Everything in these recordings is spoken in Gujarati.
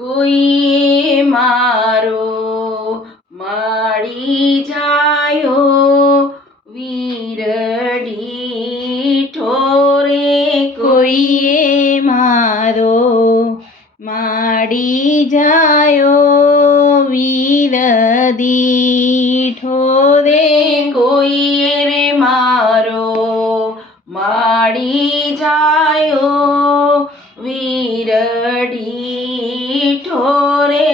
કોઈએ મારો માડી જાયો વીર દીઠો રે કોઈએ મારો માડી જાયો વીર દીઠો રે કોઈએ રે મારો માડી જાયો વીર દીઠો રે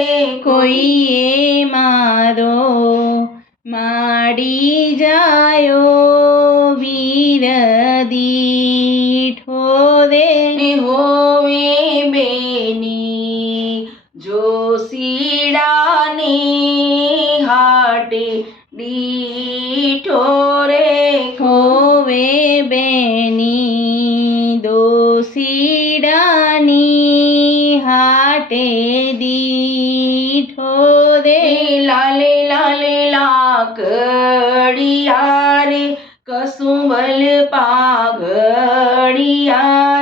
કોઈએ મારો માડી જાયો વીર દીઠો રે હોવે બેની જોશીડાને હાટે દીઠો રે હોવે બેની દોશીડાની હાટે દીઠો રે લાલે લાલે લાકડિયા રે કસુંબલ પાઘડિયા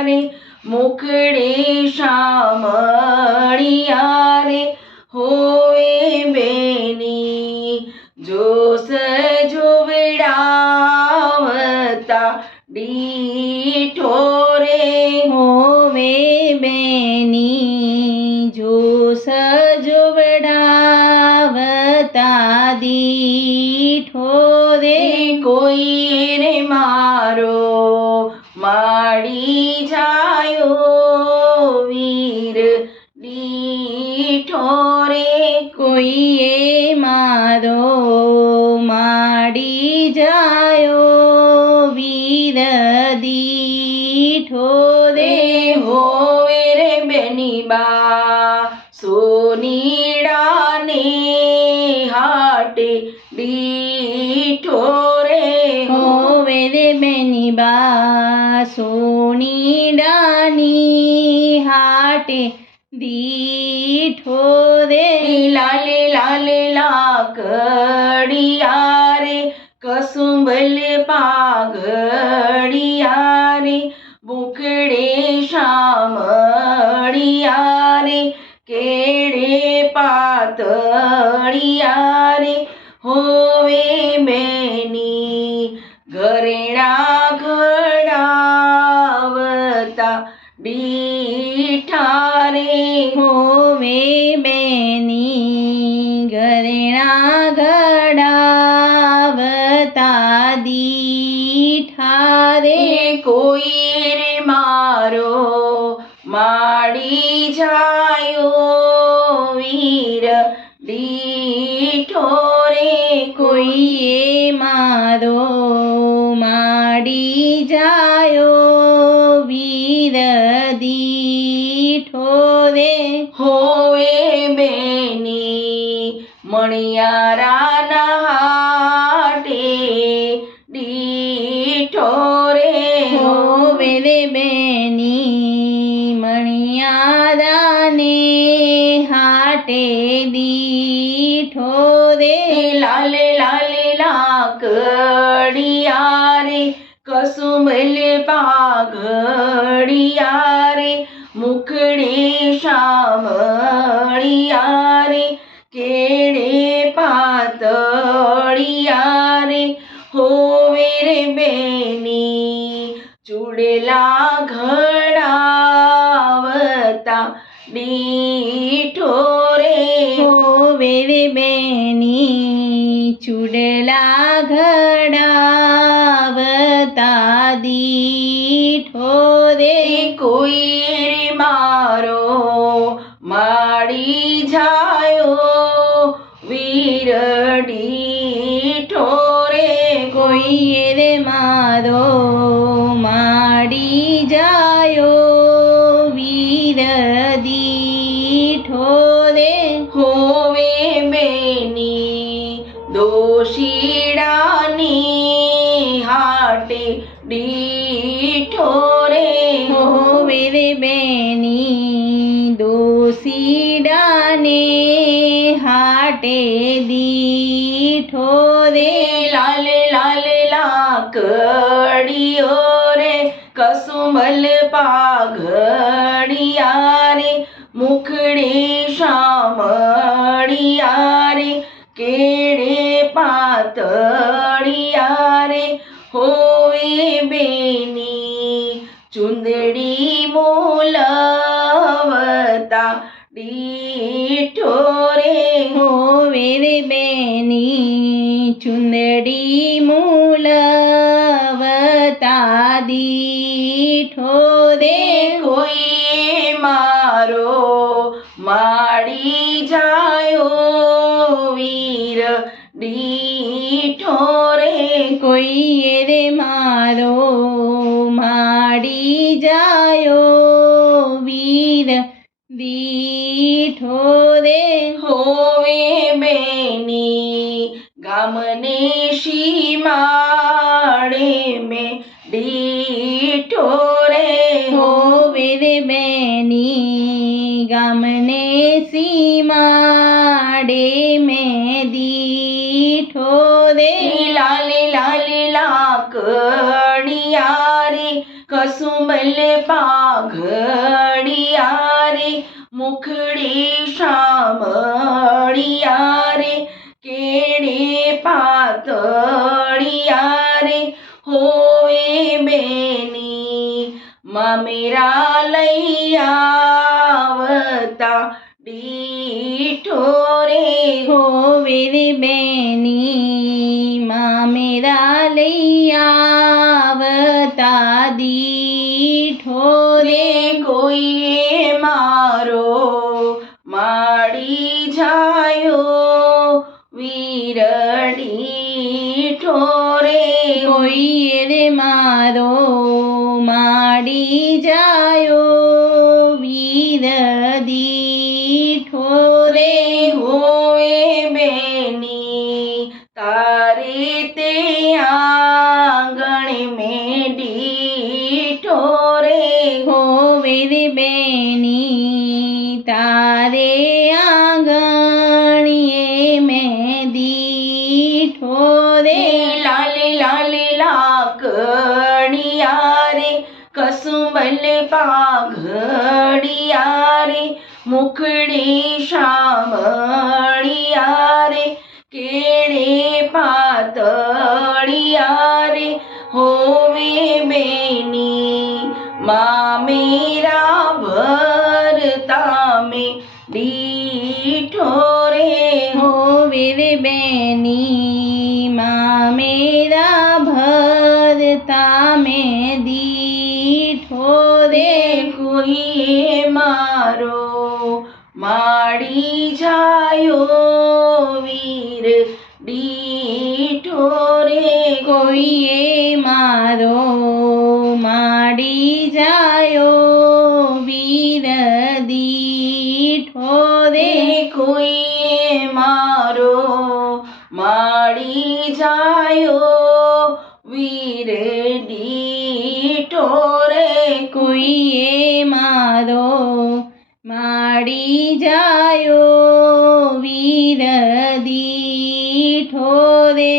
રે મુખડે શામળિયા રે હોવે બેની જોસ જોવડાવતા દીઠો રે હોવે બેની જોસ જોવડાવતા દીઠો રે કોઈએ રે મારો માડી જાયો વીર દીઠો રે કોઈએ મારો માડી જાયો વીર દીઠો રે હોવે રે બેની બા સોનીડાને હાટે દીઠો રે હોવે રે બેની બા સોનીડાની હાટે દીઠો રે લાલે લાલે લાકડિયા રે કસુંબલ પાઘડિયા રે મુખડે શામળિયા રે કેડે પાતળિયા રે હોવે બેની ઘરેણા ઘડાવતા દીઠા રે હોવે બેની ઘરેણા ઘડાવતા દીઠા રે કોઈએ રે મારો માડી જાયો વીર દીઠો રે કોઈએ મારો માડી જાયો વીર દીઠો રે હોવે બેની મણિયારાના હાટે દીઠો રે હોવે રે બેની મણિયારાને હાટે દીઠો રે લાલે લાલે લાકડિયા રે કસુંબલ પાઘડિયા રે મુખડે શામળિયા રે કેડે પાતળિયા રે હોવે રે બેની ચૂડેલા ઘડાવતા દીઠો રે હોવે રે બેની ચૂડલા ઘડાવતા દીઠો રે કોઈએ રે મારો માડી જાયો વીર દીઠો રે કોઈએ રે મારો માડી જાયો વીર દીઠો રે હોવે બેની દોશીડાની હાટે દીઠો રે હોવે રે બેની દોશીડાને હાટે દીઠો રે લાલે લાલે લાકડીઓ રે કસુંબલ પાઘડિયા રે મુખડે શામળિયા રે કેળે પાતળિયા રે હોવે બેની ચુંદડી મોલવતા દીઠો રે હોવે રે બેની ચુંદડી મૂલવતા દીઠો રે કોઈએ મારો માડી જાયો વીર દીઠો રે કોઈએ રે મારો માડી જાયો વીર દીઠો રે હોવે બેની ગામને સીમાડે મેં દીઠો રે હોવે રે બેની ગામને સીમાડે મેં દીઠો રે લાલે લાલે લાકડિયા રે કસુંબલ પાઘડિયા રે મુખડી શામળિયા રે કેળે પાતળિયા રે હોવે બેની મામેરા લઈ આવતા દીઠો રે હોવે રે બેની મામેરા લઈ આવતા દીઠો રે કોઈએ મારો માડી જાયો વીર દીઠો રે કોઈએ રે મારો માડી જાયો વીર દીઠો રે હોવે બેની તારે તે આંગણ મેં દીઠો રે હોવે રે બેની તારે આંગણીએ મેં દીઠો રે લાલે લાલે લાકડિયા રે કસુંબલ પાઘડિયા રે મુખડી શામળિયા રે કેળે પાતળિયા રે હોવે બેની મામેરા ભરતા મેં દીઠો રે હોવે રે બેની મામેરા ભરતા મેં દીઠો રે કોઈએ મારો માડી જાયો વીર દીઠો રે કોઈએ મારો માડી જાયો વીર દીઠો રે કોઈએ મારો માડી જાયો વીર દીઠો રે કોઈએ મારો માડી જાયો વીર દીઠો રે